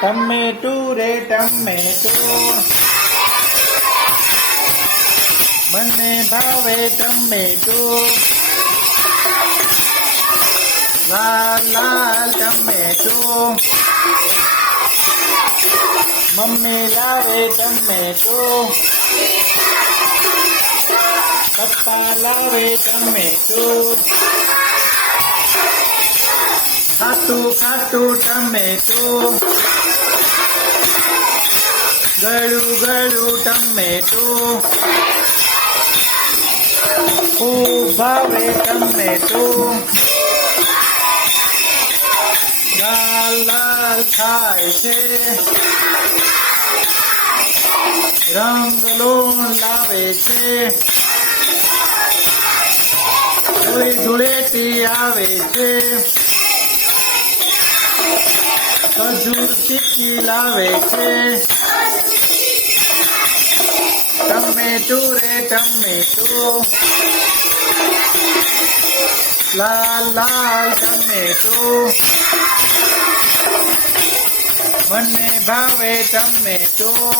ટમેટું રે ટમેટું, મને ભાવે ટમેટું, લાલ લાલ ટમેટું, મમ્મી લાવે ટમેટું, પપ્પા લાવે ટમેટું, ખાટું ખાટું ટમેટું, ગળું ગળું ટમેટું, ખૂબ ભાવે ટમેટું, લાલ લાલ થાય છે, રંગ લોણ લાવે છે, કોઈ ધૂળેટી આવે છે, ખજૂર ચીક્કી લાવે છે, ટમેટું રે ટમેટું, લાલ લાલ ટમેટું, મને ભાવે ટમેટું.